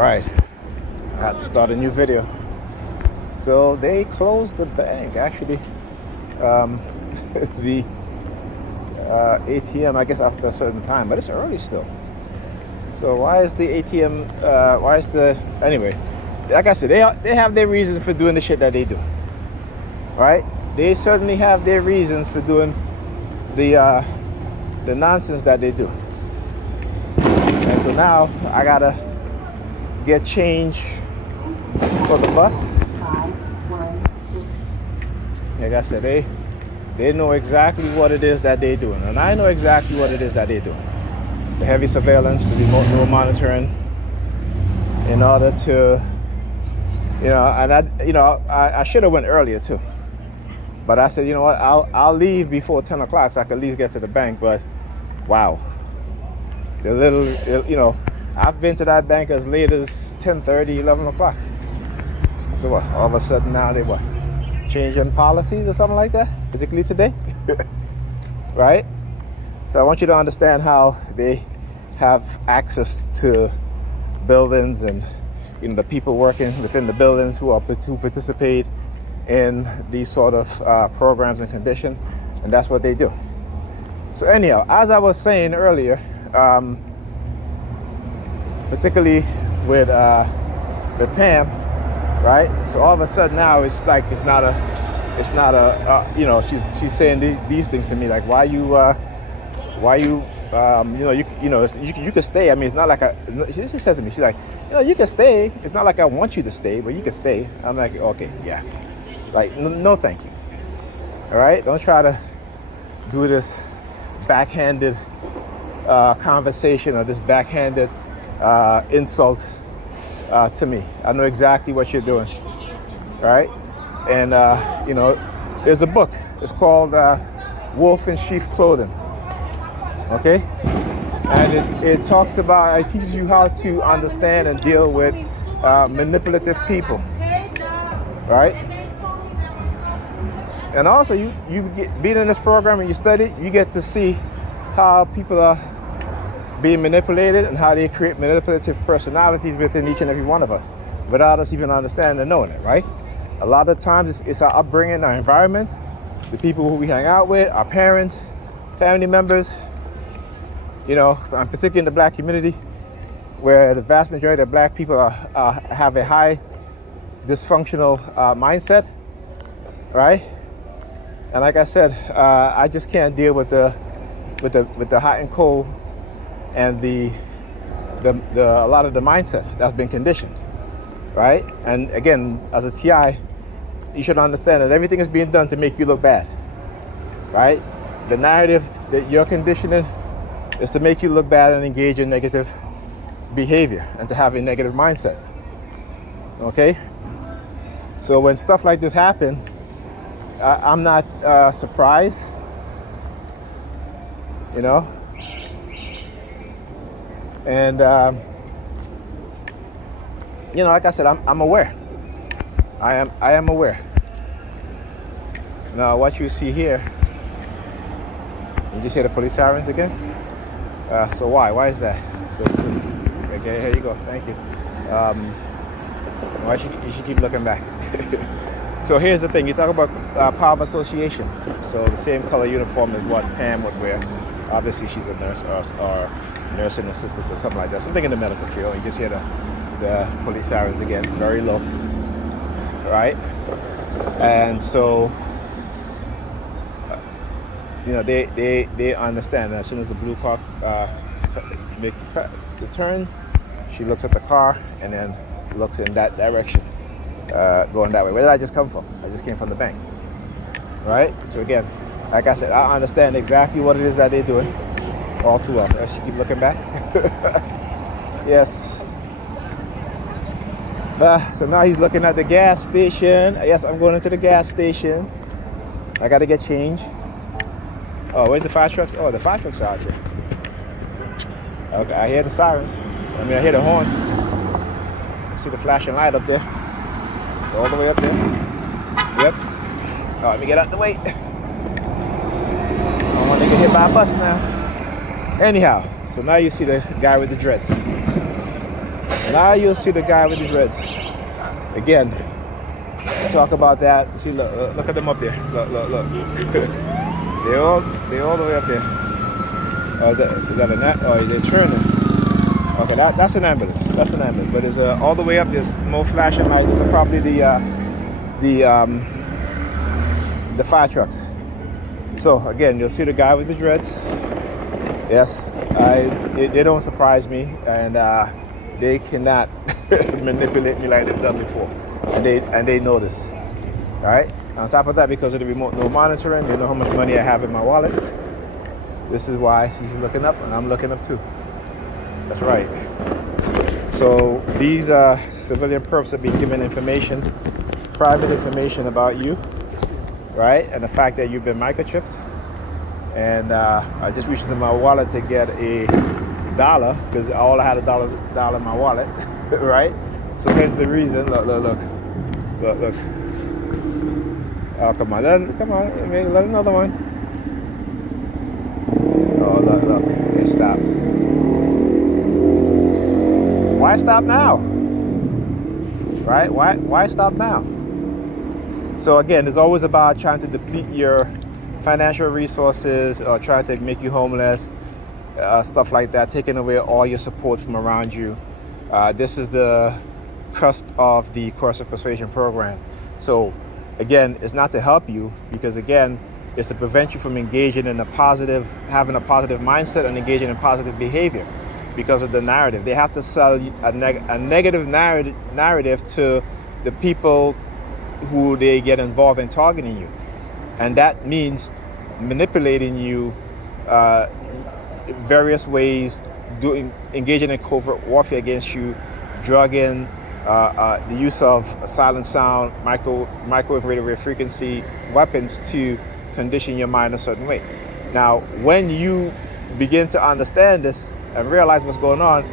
Right, I had to start a new video. So they closed the bank. Actually, the ATM, I guess, after a certain time, but it's early still. So why is the ATM? Anyway? Like I said, they have their reasons for doing the shit that they do. Right? They certainly have their reasons for doing the nonsense that they do. And so now I gotta get change for the bus. Like I said, they know exactly what it is that they're doing, and I know exactly what it is that they're doing. The heavy surveillance, the remote monitoring, in order to, I should have went earlier too, but I said, you know what, I'll leave before 10 o'clock so I can at least get to the bank. But wow, I've been to that bank as late as 10:30, 11 o'clock. So what, all of a sudden now they what? Changing policies or something like that, particularly today. Right? So I want you to understand how they have access to buildings, and the people working within the buildings who participate in these sort of programs and conditions, and that's what they do. So anyhow, as I was saying earlier, particularly with Pam, right? So all of a sudden now it's like she's saying these things to me, like you can stay. I mean, it's not like she said to me, she's like, you can stay. It's not like I want you to stay, but you can stay. I'm like, okay, yeah. Like, no thank you. All right? Don't try to do this backhanded conversation or this backhanded insult to me. I know exactly what you're doing. Right? And, there's a book. It's called Wolf in Sheep Clothing. Okay? And it talks about, it teaches you how to understand and deal with manipulative people. Right? And also, being in this program and you study, you get to see how people are being manipulated and how they create manipulative personalities within each and every one of us without us even understanding and knowing it, right? A lot of times it's our upbringing, our environment, the people who we hang out with, our parents, family members, and particularly in the black community, where the vast majority of black people have a high dysfunctional mindset, right? And like I said, I just can't deal with the hot and cold and a lot of the mindset that's been conditioned, right? And again, as a TI, you should understand that everything is being done to make you look bad, right? The narrative that you're conditioning is to make you look bad and engage in negative behavior and to have a negative mindset. Okay? So when stuff like this happen, I'm not surprised, and like I said, I'm aware. I am aware. Now what you see here, you just hear the police sirens again. So why is that? Okay, here you go. Thank you. You should keep looking back. So here's the thing. You talk about power of association. So the same color uniform is what Pam would wear. Obviously, she's a nurse or nursing assistant or something like that. Something in the medical field. You just hear the police sirens again, very low, right? And so, they understand. As soon as the blue car makes the turn, she looks at the car and then looks in that direction, going that way. Where did I just come from? I just came from the bank, right? So again, like I said, I understand exactly what it is that they're doing all too well. I should keep looking back. Yes. So now he's looking at the gas station. Yes, I'm going into the gas station. I got to get change. Oh, where's the fire trucks? Oh, the fire trucks are out here. Okay, I hear the sirens. I hear the horn. See the flashing light up there. All the way up there. Yep. Oh, let me get out the way. I don't want to get hit by a bus now. Anyhow, so now you see the guy with the dreads. Now you'll see the guy with the dreads. Again, talk about that. See, look at them up there. Look. they're all the way up there. Oh, is that a net? Oh, they're turning. Okay, that's an ambulance. That's an ambulance. But it's all the way up. There's more flashing lights. These are probably the fire trucks. So again, you'll see the guy with the dreads. Yes, they don't surprise me, and they cannot manipulate me like they've done before, and they know this. All right. On top of that, because of the remote no monitoring, they know how much money I have in my wallet. This is why she's looking up, and I'm looking up too. That's right. So these civilian perps have been given information, private information about you, right? And the fact that you've been microchipped. And I just reached into my wallet to get $1 because all I had $1 in my wallet, right? So hence the reason. Look. Oh, come on, let another one. Oh, look, they stopped. Why stop now? Right? Why stop now? So again, it's always about trying to deplete your financial resources or trying to make you homeless, stuff like that, taking away all your support from around you. This is the crust of the Coercive Persuasion program. So again, it's not to help you, because again, it's to prevent you from engaging in having a positive mindset and engaging in positive behavior because of the narrative. They have to sell a negative narrative to the people who they get involved in targeting you. And that means manipulating you various ways, engaging in covert warfare against you, drugging, the use of silent sound, microwave radio wave frequency weapons to condition your mind a certain way. Now, when you begin to understand this and realize what's going on,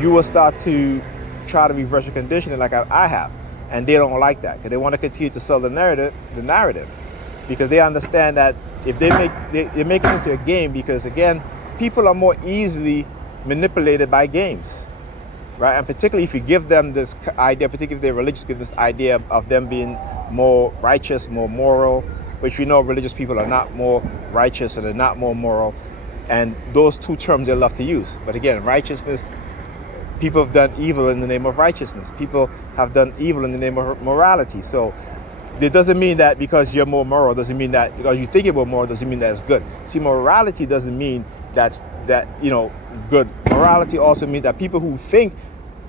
you will start to try to reverse your conditioning like I have. And they don't like that because they want to continue to sell the narrative. Because they understand that if they make it into a game, because again, people are more easily manipulated by games, right? And particularly if you give them this idea, particularly if they're religious, give this idea of them being more righteous, more moral, which we know religious people are not more righteous and they're not more moral. And those two terms they love to use. But again, righteousness, people have done evil in the name of righteousness. People have done evil in the name of morality. So it doesn't mean that because you're more moral, doesn't mean that because you think you're more moral, doesn't mean that it's good. See, morality doesn't mean that good. Morality also means that people who think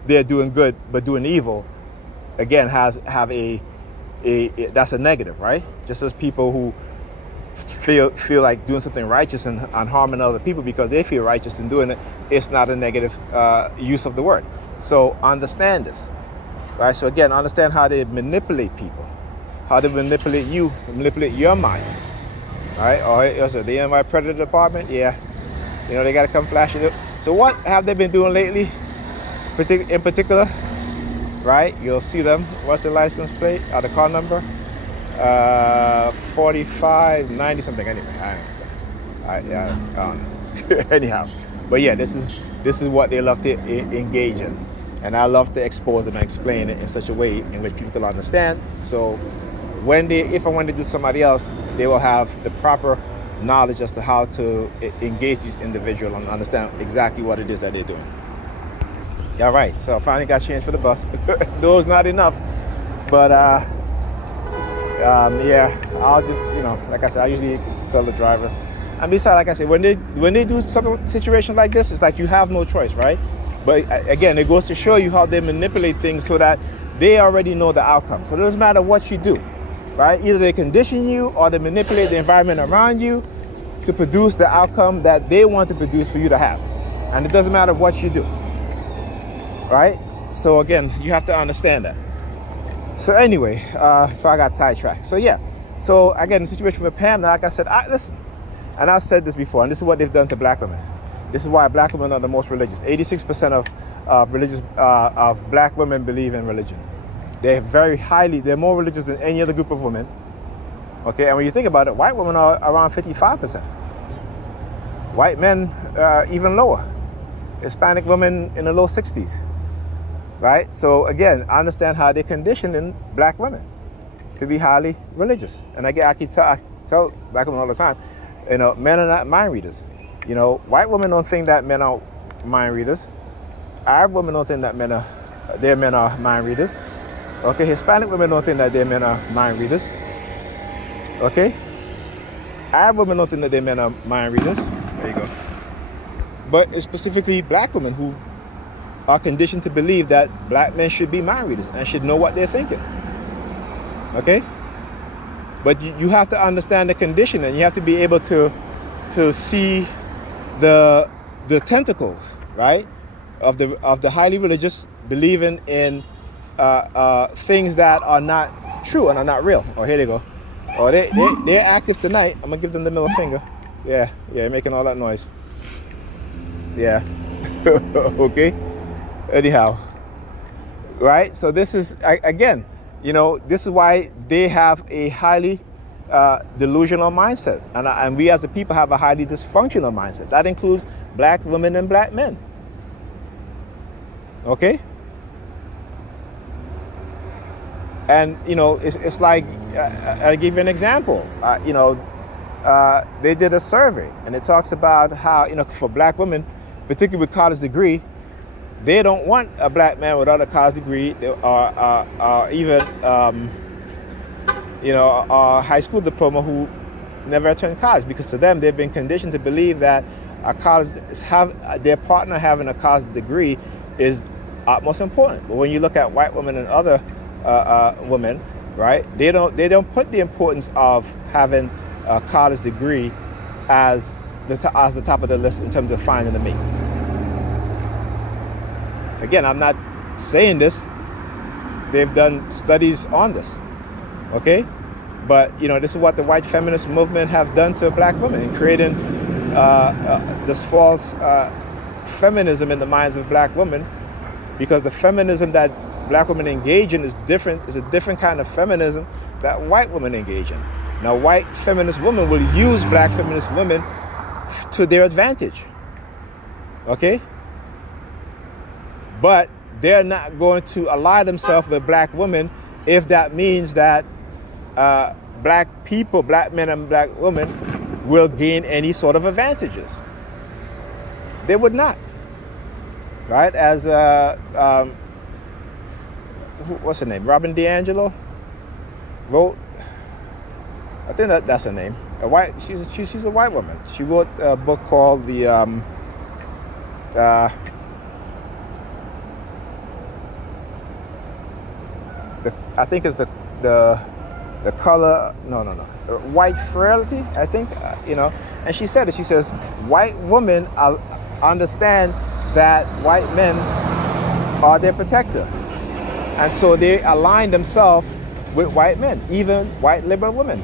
they're doing good but doing evil, again, have a that's a negative, right? Just as people who feel like doing something righteous and harming other people because they feel righteous in doing it, it's not a negative use of the word. So understand this, right? So again, understand how they manipulate people. How to manipulate you, manipulate your mind. All right, so the NY Predator Department, yeah. They got to come flash it up. So what have they been doing lately, in particular, right? You'll see them. What's the license plate or the car number? 4590 something. Anyway, I understand. I don't know. Anyhow, but yeah, this is what they love to engage in, and I love to expose them and explain it in such a way in which people understand. So if and when they do somebody else, they will have the proper knowledge as to how to engage these individuals and understand exactly what it is that they're doing. All right, so I finally got changed for the bus. Though it's not enough, but yeah, I'll just, like I said, I usually tell the drivers. And besides, like I said, when they do some situations like this, it's like you have no choice, right? But again, it goes to show you how they manipulate things so that they already know the outcome. So it doesn't matter what you do. Right? Either they condition you or they manipulate the environment around you to produce the outcome that they want to produce for you to have. And it doesn't matter what you do. Right? So again, you have to understand that. So anyway, before I got sidetracked. So yeah. So again, the situation with Pam, like I said, listen, and I've said this before, and this is what they've done to black women. This is why black women are the most religious. 86% of black women believe in religion. They're they're more religious than any other group of women. Okay, and when you think about it, white women are around 55%. White men even lower. Hispanic women in the low 60s. right? So again, understand how they're conditioning black women to be highly religious. And again, I tell black women all the time, you know, men are not mind readers. You know, white women don't think that men are mind readers. Arab women don't think that their men are mind readers. Okay, Hispanic women don't think that their men are mind readers. Okay, Arab women don't think that their men are mind readers. There you go. But it's specifically black women who are conditioned to believe that black men should be mind readers and should know what they're thinking. Okay? But you have to understand the condition, and you have to be able to see the tentacles, right, of the highly religious believing in things that are not true and are not real. Oh, here they go. Oh, they're active tonight. I'm gonna give them the middle finger. Yeah, making all that noise. Yeah. Okay. Anyhow, right? So this is, again, you know, this is why they have a highly delusional mindset, and we as a people have a highly dysfunctional mindset. That includes black women and black men. Okay. And you know, it's like, I'll give you an example. You know, they did a survey, and it talks about how, you know, for black women, particularly with college degree, they don't want a black man without a college degree or even, you know, a high school diploma who never attended college, because to them, they've been conditioned to believe that their partner having a college degree is utmost important. But when you look at white women and other women, right, they don't put the importance of having a college degree as the top of the list in terms of finding a mate. Again, I'm not saying this. They've done studies on this, okay? But, you know, this is what the white feminist movement have done to black women in creating this false feminism in the minds of black women, because the feminism that black women engage in is a different kind of feminism that white women engage in. Now, white feminist women will use black feminist women to their advantage, okay? But they're not going to ally themselves with black women if that means that black people, black men and black women, will gain any sort of advantages. They would not, right? As what's her name? Robin DiAngelo wrote. I think that's her name. She's a white woman. She wrote a book called I think it's the color, no, white frailty, I think, you know. And she said it. She says, white women understand that white men are their protector, and so they align themselves with white men, even white liberal women,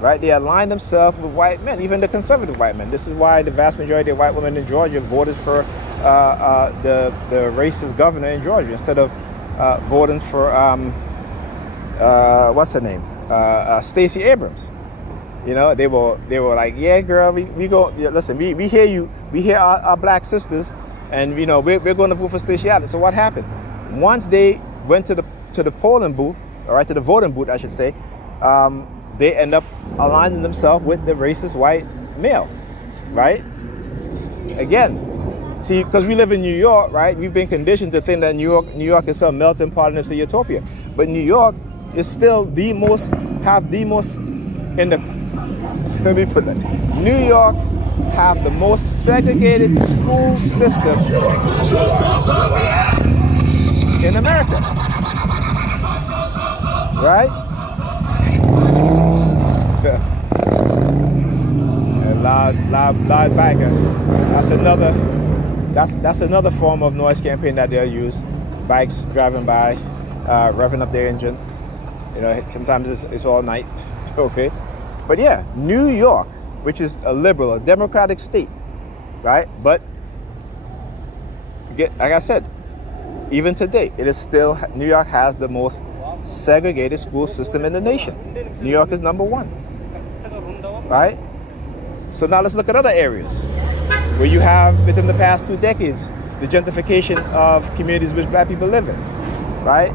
right? They align themselves with white men, even the conservative white men. This is why the vast majority of white women in Georgia voted for the racist governor in Georgia instead of voting for what's her name, Stacey Abrams. You know, they were like, yeah, girl, we go, yeah, listen, we hear you, we hear our black sisters, and you know, we're going to vote for Stacey Abrams. So what happened? Once they went to the polling booth, all right, to the voting booth, I should say, they end up aligning themselves with the racist white male, right? Again, see, because we live in New York, right? We've been conditioned to think that New York is some melting pot and it's a utopia. But New York is still let me put that. New York have the most segregated school system in America, right? Loud bagger. That's another form of noise campaign that they'll use. Bikes driving by, revving up their engines. You know, sometimes it's all night. Okay, but yeah, New York, which is a liberal, a democratic state, right? But like I said, even today, it is still, New York has the most segregated school system in the nation. New York is number one, right? So now let's look at other areas where you have, within the past 2 decades, the gentrification of communities which black people live in, right?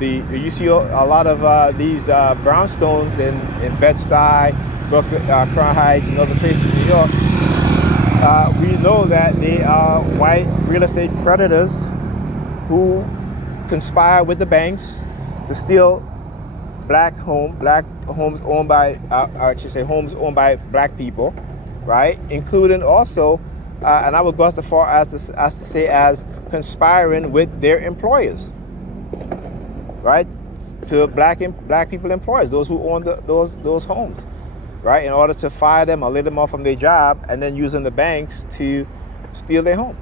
You see a lot of these brownstones in Bed-Stuy, Crown Heights, and other places in New York. We know that they are white real estate predators who conspire with the banks to steal black homes owned by, homes owned by black people, right? Including also, and I would go as far as to say as conspiring with their employers, right? To black people employers, those who own those homes, right? In order to fire them or lay them off from their job, and then using the banks to steal their home.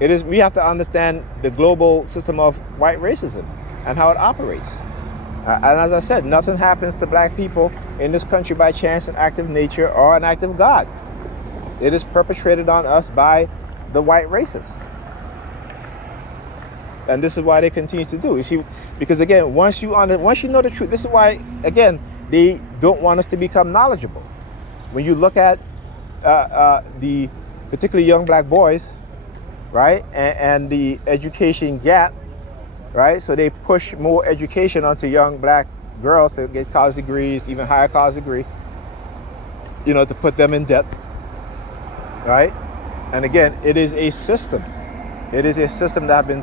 We have to understand the global system of white racism and how it operates. And as I said, nothing happens to black people in this country by chance, an act of nature, or an act of God. It is perpetrated on us by the white racists. And this is why they continue to do. You see, because again, once you know the truth, this is why, again, they don't want us to become knowledgeable. When you look at the particularly young black boys, right, and the education gap, right? So they push more education onto young black girls to get college degrees, even higher college degree, to put them in debt, right? And again, it is a system. It is a system that has been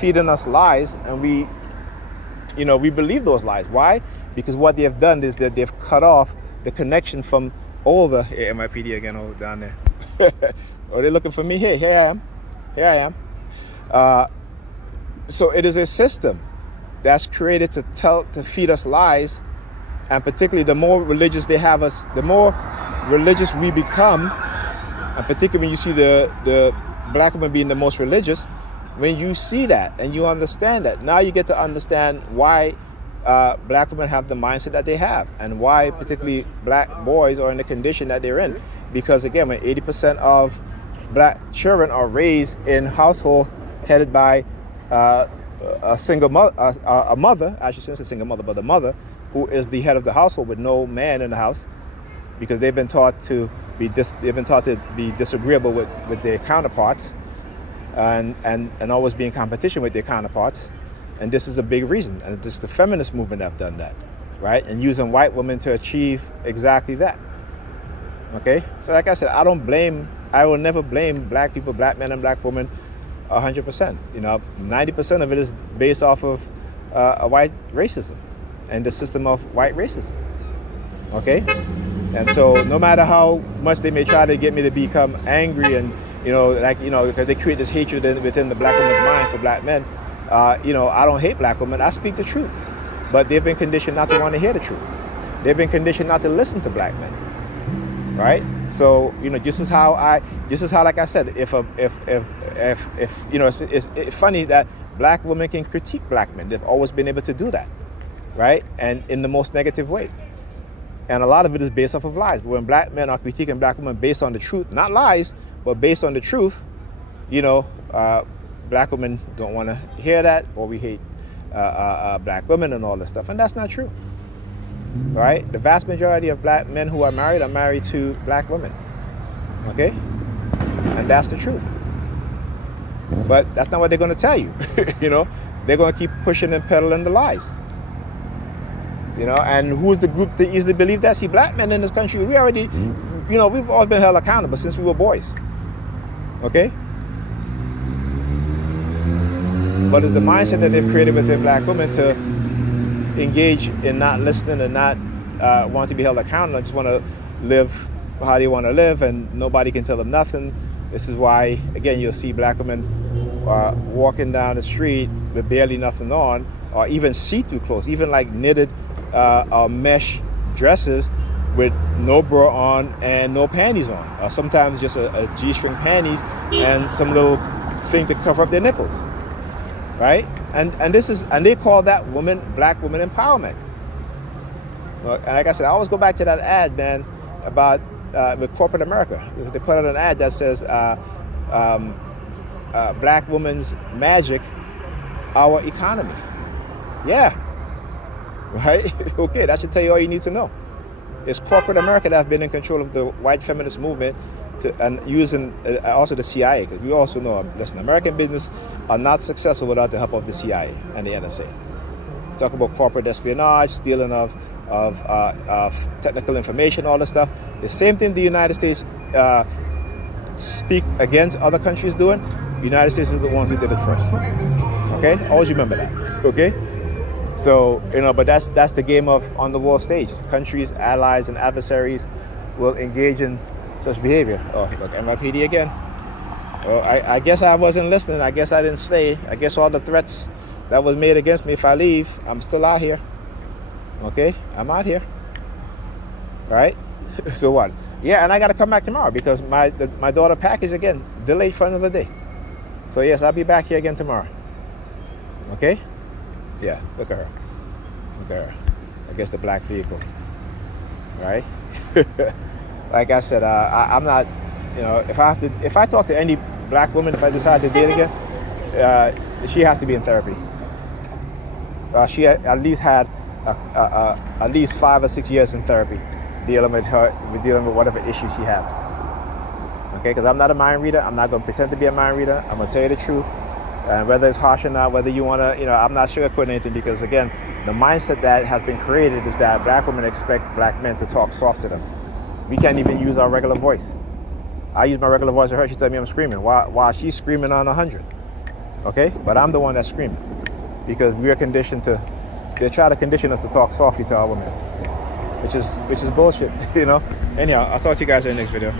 feeding us lies, and we believe those lies. Why? Because what they have done is that they've cut off the connection from all the MIPD again over down there. Oh, they're looking for me. Here I am. So it is a system that's created to feed us lies, and particularly the more religious they have us, the more religious we become, and particularly when you see the black women being the most religious, when you see that and you understand that, now you get to understand why black women have the mindset that they have, and why particularly black boys are in the condition that they're in. Because again, when 80% of black children are raised in households headed by a single mother, a mother, I shouldn't say single mother, but a mother who is the head of the household with no man in the house, because they've been taught to be disagreeable with their counterparts, and always be in competition with their counterparts. And this is a big reason, and it's the feminist movement that have done that, right? And using white women to achieve exactly that. Okay, so like I said, I will never blame black people, black men and black women 100%. 90% of it is based off of a white racism and the system of white racism. Okay, and so no matter how much they may try to get me to become angry and because they create this hatred within the black woman's mind for black men, I don't hate black women. I speak the truth, but they've been conditioned not to want to hear the truth. They've been conditioned not to listen to black men, right? So just as how like I said, if it's funny that black women can critique black men. They've always been able to do that, right? And in the most negative way. And a lot of it is based off of lies. But when black men are critiquing black women based on the truth, not lies, but based on the truth, black women don't want to hear that, or we hate black women and all this stuff. And that's not true, right? The vast majority of black men who are married to black women, okay? And that's the truth. But that's not what they're going to tell you. They're going to keep pushing and peddling the lies. And who's the group to easily believe that? See, black men in this country, we already, we've all been held accountable since we were boys. Okay? But it's the mindset that they've created within black women to engage in not listening and not want to be held accountable. Just want to live how they want to live, and nobody can tell them nothing. This is why, again, you'll see black women walking down the street with barely nothing on, or even see-through clothes, even like knitted mesh dresses with no bra on and no panties on, or sometimes just a G-string panties and some little thing to cover up their nipples, right? And they call that black woman empowerment. And like I said, I always go back to that ad, man, about with corporate America. They put out an ad that says black woman's magic, our economy. Yeah, right? Okay, that should tell you all you need to know. It's corporate America that have been in control of the white feminist movement and using also the CIA, because we also know, listen, American business are not successful without the help of the CIA and the NSA. Talk about corporate espionage, stealing of technical information, all this stuff. The same thing the United States speak against other countries doing. The United States is the ones who did it first. Okay, always remember that. Okay, so but that's the game of on the world stage. Countries, allies, and adversaries will engage in such behavior. Oh, look, NYPD again. Well, I guess I wasn't listening. I guess I didn't stay. I guess all the threats that was made against me, if I leave, I'm still out here. Okay, I'm out here. All right. So what? Yeah, and I got to come back tomorrow because my daughter package again delayed for another day. So yes, I'll be back here again tomorrow. Okay. Yeah. Look at her. Look at her. I guess the black vehicle. All right. Like I said, I'm not. If I talk to any black woman, if I decide to date again, she has to be in therapy. She at least had at least 5 or 6 years in therapy, dealing with whatever issue she has. Okay, because I'm not a mind reader. I'm not going to pretend to be a mind reader. I'm going to tell you the truth, and whether it's harsh or not, whether you want to, I'm not sugarcoating anything, because again, the mindset that has been created is that black women expect black men to talk soft to them. We can't even use our regular voice. I use my regular voice to her. She tells me I'm screaming while she's screaming on 100. Okay, but I'm the one that's screaming because we're conditioned to. They try to condition us to talk softly to our women, which is bullshit. Anyhow, I'll talk to you guys in the next video.